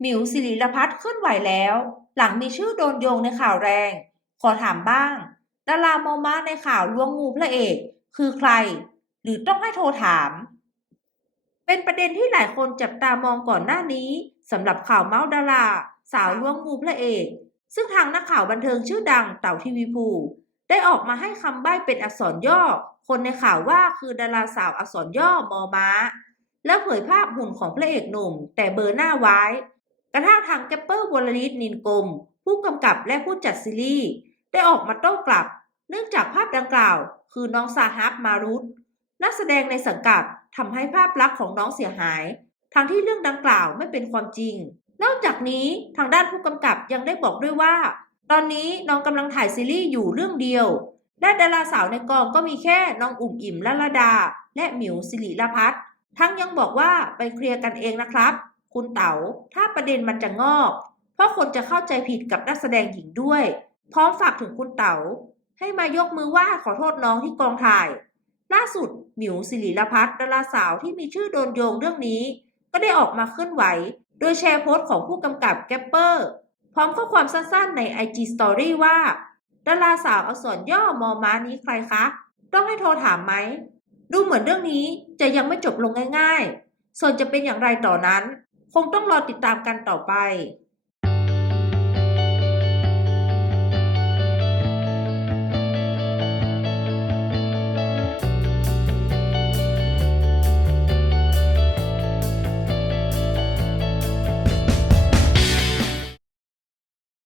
หมิวสิริรพัฒน์เคลื่อนไหวแล้ว หลังมีชื่อโดนโยงในข่าวแรง ขอถามบ้างดาราโมมาในข่าวล้วงงูพระเอก คือใคร หรือต้องให้โทรถาม เป็นประเด็นที่หลายคนจับตามองก่อนหน้านี้สำหรับข่าวเมาส์ดารา สาวล้วงงูพระเอก ซึ่งทางนักข่าวบันเทิงชื่อดังเต่าทีวีภูได้ออกมาให้คำใบ้เป็นอักษรย่อ คนในข่าวว่าคือดาราสาวอักษรย่อมอม้า แล้วเผยภาพหุ่นของพระเอกหนุ่ม แต่เบอร์หน้าไว้ กระทั่งทางแกปเปอร์วลลิตนินกรมผู้กำกับและผู้จัดซีรีส์ได้ออกมาโต้กลับ เนื่องจากภาพดังกล่าว คือน้องซาฮับมารุตนักแสดงในสังกัดทำให้ภาพลักษณ์ของน้องเสียหาย ทั้งที่เรื่องดังกล่าวไม่เป็นความจริง นอกจากนี้ทางด้านผู้กำกับยังได้บอกด้วยว่า ตอนนี้น้องกำลังถ่ายซีรีส์อยู่เรื่องเดียวและดาราสาวในกองก็มีแค่น้องอุ่มอิ่มละละดา และหมิวสิริลพัฒน์ทั้งยังบอกว่าไปเคลียร์กันเองนะครับ คุณเต๋า ถ้าประเด็นมันจะงอก เพราะคนจะเข้าใจผิดกับนักแสดงหญิงด้วย พร้อมฝากถึงคุณเต๋า ให้มายกมือไหว้ขอโทษน้องที่กองถ่าย ล่าสุดหมิวสิริลพัฒน์ดาราสาวที่มีชื่อโดนโยงเรื่องนี้ ก็ได้ออกมาเคลื่อนไหว โดยแชร์โพสต์ของผู้กำกับแกปเปอร์ พร้อมข้อความสั้นๆใน IG Story ว่าดาราสาวอักษรย่อมอม้านี้ใครคะ ต้องให้โทรถามไหม ดูเหมือนเรื่องนี้จะยังไม่จบลงง่าย ๆ ส่วนจะเป็นอย่างไรต่อนั้น คงต้องรอติดตามกันต่อไป